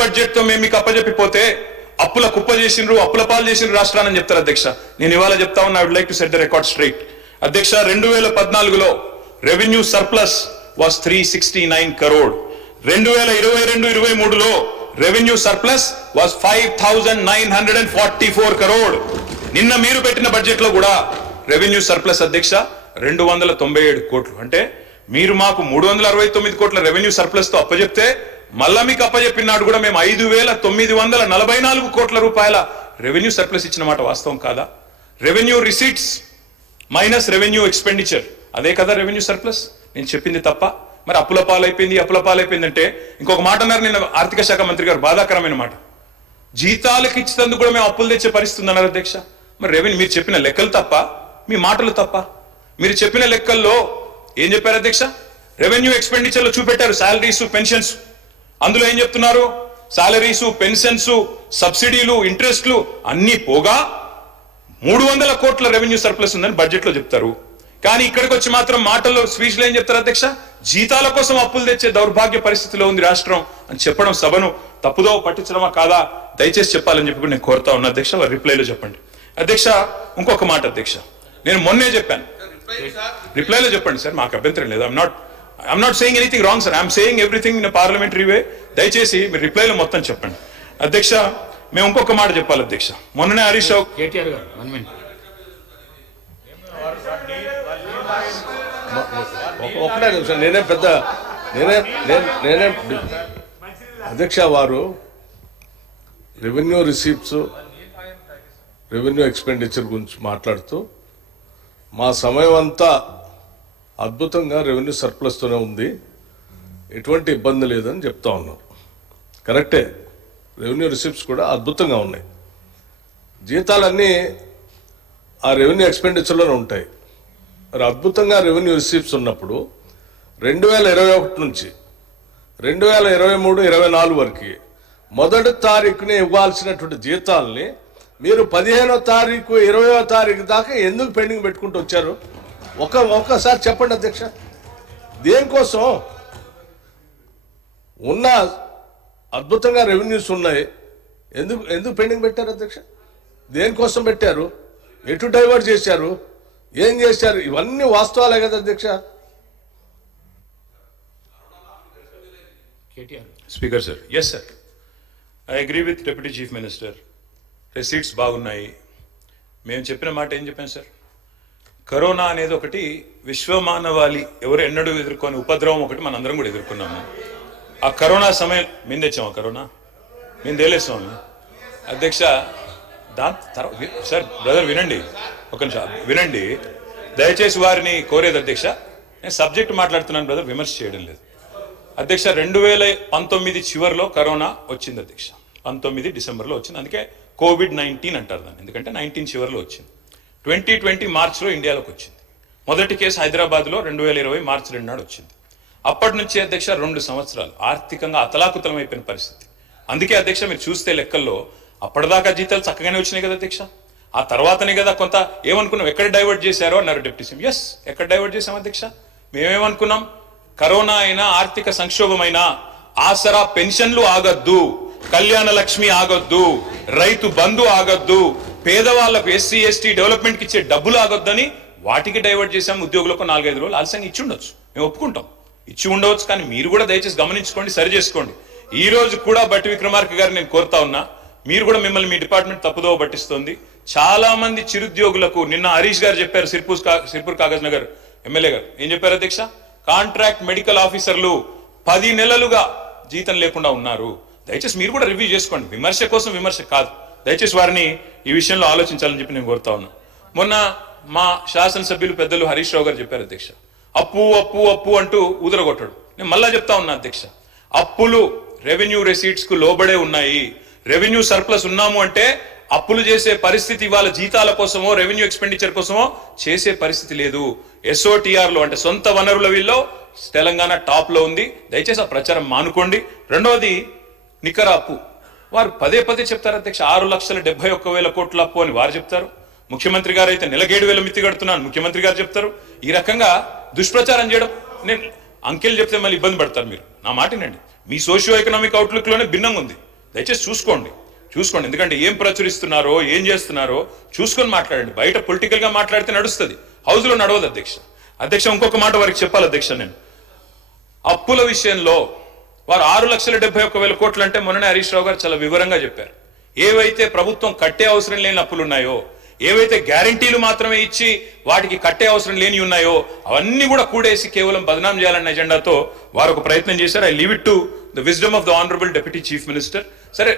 Budget తో మేము మీకు అప్పచెప్పిపోతే అప్పుల కుప్ప చేసిండ్రు, అప్పుల పాలు చేసిండ్రు రాష్ట్రాన్ని చెప్తారు అధ్యక్ష. నేను ఇవాళ చెప్తా ఉన్నా, I would like to set the record straight. అధ్యక్ష, 2014లో రెవెన్యూ సర్ప్లస్ వాస్ 369 crore. 2022-23లో రెవెన్యూ సర్ప్లస్ వాస్ 5944 crore. నిన్న మీరు పెట్టిన బడ్జెట్ లో కూడా రెవెన్యూ సర్ప్లస్ అధ్యక్ష 297 కోట్లు. అంటే మీరు మాకు 369 కోట్ల రెవెన్యూ సర్ప్లస్ తో అప్పచెప్తే మళ్ళా మీకు అప్పచెప్పినాడు కూడా మేము 5944 కోట్ల రూపాయల రెవెన్యూ సర్ప్లస్ ఇచ్చిన మాట వాస్తవం కాదా? Revenue receipts minus revenue expenditure, అదే కదా రెవెన్యూ సర్ప్లస్. నేను చెప్పింది తప్ప? మరి అప్పుల పాలైపోయింది అంటే ఇంకొక మాట అన్నారు నిన్న ఆర్థిక శాఖ మంత్రి గారు, బాధాకరమైన మాట. జీతాలకు ఇచ్చినందుకు కూడా మేము అప్పులు తెచ్చే పరిస్థితి అన్నారు అధ్యక్ష. మరి రెవెన్యూ మీరు చెప్పిన లెక్కలు తప్ప, మీ మాటలు తప్ప? మీరు చెప్పిన లెక్కల్లో ఏం చెప్పారు అధ్యక్ష? రెవెన్యూ ఎక్స్పెండిచర్ లో చూపెట్టారు సాలరీస్, పెన్షన్స్. అందులో ఏం చెప్తున్నారు? సాలరీస్, పెన్షన్స్, సబ్సిడీలు, ఇంట్రెస్ట్లు అన్ని పోగా 300 కోట్ల రెవెన్యూ సర్ప్లస్ ఉందని బడ్జెట్ లో చెప్తారు. కానీ ఇక్కడికి వచ్చి మాత్రం మాటల్లో స్పీచ్లో ఏం చెప్తారు అధ్యక్ష? జీతాల కోసం అప్పులు తెచ్చే దౌర్భాగ్య పరిస్థితిలో ఉంది రాష్ట్రం అని చెప్పడం సభను తప్పుదో పట్టించడమా కాదా? దయచేసి చెప్పాలని చెప్పి నేను కోరుతా ఉన్నా అధ్యక్ష. వారి రిప్లైలో చెప్పండి అధ్యక్ష. ఇంకొక మాట అధ్యక్ష, నేను మొన్నే చెప్పాను, రిప్లైలో చెప్పండి సార్, మాకు అభ్యంతరం లేదు. I'm not saying anything wrong sir, I'm saying everything in parliamentary way. దయచేసి మీరు రిప్లైలో మొత్తం చెప్పండి అధ్యక్ష. మేము ఇంకొక మాట చెప్పాలి అధ్యక్ష. మొన్ననే హరీష్ రావు ఒకటే నిమిషం, నేనే అధ్యక్ష, వారు రెవెన్యూ రిసీప్ట్స్, రెవెన్యూ ఎక్స్పెండిచర్ గురించి మాట్లాడుతూ మా సమయం అంతా అద్భుతంగా రెవెన్యూ సర్ప్లస్తోనే ఉంది, ఎటువంటి ఇబ్బంది లేదని చెప్తా ఉన్నారు. కరెక్టే, రెవెన్యూ రిసిప్ట్స్ కూడా అద్భుతంగా ఉన్నాయి. జీతాలన్నీ ఆ రెవెన్యూ ఎక్స్పెండిచర్లోనే ఉంటాయి. మరి అద్భుతంగా రెవెన్యూ రిసిప్ట్స్ ఉన్నప్పుడు 2021 నుంచి 2023-24 వరకు మొదటి తారీఖుని ఇవ్వాల్సినటువంటి జీతాలని మీరు 15వ తారీఖు 20వ తారీఖు దాకా ఎందుకు పెండింగ్ పెట్టుకుంటూ వచ్చారు? ఒక్కసారి చెప్పండి అధ్యక్ష. దేనికోసం? ఉన్న అద్భుతంగా రెవెన్యూస్ ఉన్నాయి, ఎందుకు పెండింగ్ పెట్టారు అధ్యక్ష? దేనికోసం పెట్టారు? ఎటు డైవర్ట్ చేశారు? ఏం చేశారు? ఇవన్నీ వాస్తవాలే కదా అధ్యక్ష. Speaker sir, yes sir, I agree with deputy chief minister. Receipts బాగున్నాయి. మేము చెప్పిన మాట ఏం చెప్పాను సార్? కరోనా అనేది ఒకటి విశ్వమానవాళి, ఎవరు ఎన్నడూ ఎదుర్కొని ఉపద్రవం ఒకటి మనందరం కూడా ఎదుర్కొన్నాము. ఆ కరోనా సమయం మేము తెచ్చాము, కరోనా మేము తేలేస్తాము అధ్యక్ష. దాని తర్వాత సార్ బ్రదర్ వినండి, ఒక నిమిషం వినండి దయచేసి. వారిని కోరేది అధ్యక్ష, నేను సబ్జెక్ట్ మాట్లాడుతున్నాను బ్రదర్, విమర్శ చేయడం లేదు అధ్యక్ష. 2019 చివరిలో కరోనా వచ్చింది అధ్యక్ష, 19 డిసెంబర్లో వచ్చింది. అందుకే COVID-19 అంటారు దాన్ని, ఎందుకంటే 19 చివరిలో వచ్చింది. 2020 మార్చిలో ఇండియాలోకి వచ్చింది. మొదటి కేసు హైదరాబాద్లో 2020 మార్చి 2 నాడు వచ్చింది. అప్పటి నుంచి అధ్యక్ష 2 సంవత్సరాలు ఆర్థికంగా అతలాకుతలం అయిపోయిన పరిస్థితి. అందుకే అధ్యక్ష మీరు చూస్తే లెక్కల్లో అప్పటిదాకా జీతాలు చక్కగానే వచ్చినాయి కదా అధ్యక్ష. ఆ తర్వాతనే కదా కొంత ఏమనుకున్నాం, ఎక్కడ డైవర్ట్ చేశారో అన్నారు డిప్యూటీ సీఎం. ఎస్, ఎక్కడ డైవర్ట్ చేశాం అధ్యక్ష? మేమేమనుకున్నాం? కరోనా అయినా, ఆర్థిక సంక్షోభమైనా ఆసరా పెన్షన్లు ఆగొద్దు, కళ్యాణ లక్ష్మి ఆగొద్దు, రైతు బంధు ఆగొద్దు, పేదవాళ్లకు ఎస్సీ ఎస్టీ డెవలప్మెంట్ కి ఇచ్చే డబ్బులు ఆగొద్దని వాటికి డైవర్ట్ చేశాం. ఉద్యోగులకు 4-5 రోజులు ఆలస్యంగా ఇచ్చి ఉండొచ్చు, మేము ఒప్పుకుంటాం, ఇచ్చి ఉండవచ్చు. కానీ మీరు కూడా దయచేసి గమనించుకోండి, సరి చేసుకోండి. ఈ రోజు కూడా బట్టి విక్రమార్క గారు నేను కోరుతా ఉన్నా, మీరు కూడా మిమ్మల్ని మీ డిపార్ట్మెంట్ తప్పుదోవ పట్టిస్తోంది. చాలా మంది చిరుద్యోగులకు నిన్న హరీష్ గారు చెప్పారు, సిర్పూర్ కాగజ్ నగర్ ఎమ్మెల్యే గారు ఏం చెప్పారు అధ్యక్ష? కాంట్రాక్ట్ మెడికల్ ఆఫీసర్లు 10 నెలలుగా జీతం లేకుండా ఉన్నారు. దయచేసి మీరు కూడా రివ్యూ చేసుకోండి, విమర్శ కోసం విమర్శ కాదు. దయచేసి వారిని ఈ విషయంలో ఆలోచించాలని చెప్పి నేను కోరుతా ఉన్నా. మొన్న మా శాసనసభ్యులు పెద్దలు హరీష్ రావు గారు చెప్పారు అధ్యక్ష, అప్పు అప్పు అప్పు అంటూ ఊదరగొట్టాడు. నేను మళ్ళా చెప్తా ఉన్నా అధ్యక్ష, అప్పులు రెవెన్యూ రెసీట్స్ కు లోబడే ఉన్నాయి. రెవెన్యూ సర్ప్లస్ ఉన్నాము అంటే అప్పులు చేసే పరిస్థితి ఇవాళ జీతాల కోసమో రెవెన్యూ ఎక్స్పెండిచర్ కోసమో చేసే పరిస్థితి లేదు. SOTR లో అంటే సొంత వనరుల వీళ్ళలో తెలంగాణ టాప్ లో ఉంది. దయచేసి ఆ ప్రచారం మానుకోండి. రెండవది నికర అప్పు, వారు పదే చెప్తారు అధ్యక్ష, 6,71,000 కోట్ల అప్పు అని వారు చెప్తారు. ముఖ్యమంత్రి గారు అయితే నెలకు 7,000 మిత్తి కడుతున్నాను ముఖ్యమంత్రి గారు చెప్తారు. ఈ రకంగా దుష్ప్రచారం చేయడం, నేను అంకెలు చెప్తే మళ్ళీ ఇబ్బంది పడతారు. మీరు నా మాట వినండి. మీ సోషియో ఎకనామిక్ అవుట్లుక్ లోనే భిన్నంగా ఉంది. దయచేసి చూసుకోండి ఎందుకంటే ఏం ప్రచురిస్తున్నారో ఏం చేస్తున్నారో చూసుకొని మాట్లాడండి. బయట పొలిటికల్ గా మాట్లాడితే నడుస్తుంది, హౌస్ లో నడవదు అధ్యక్ష. ఇంకొక మాట వారికి చెప్పాలి అధ్యక్ష, నేను అప్పుల విషయంలో వారు 6,71,000 కోట్లు అంటే మొన్ననే హరీష్ రావు గారు చాలా వివరంగా చెప్పారు. ఏవైతే ప్రభుత్వం కట్టే అవసరం లేని అప్పులు ఉన్నాయో, ఏవైతే గ్యారంటీలు మాత్రమే ఇచ్చి వాటికి కట్టే అవసరం లేని ఉన్నాయో అవన్నీ కూడా కూడేసి కేవలం బదనాం చేయాలన్న ఎజెండాతో వారు ఒక ప్రయత్నం చేశారు. I leave it to the wisdom of the honourable deputy chief minister. సరే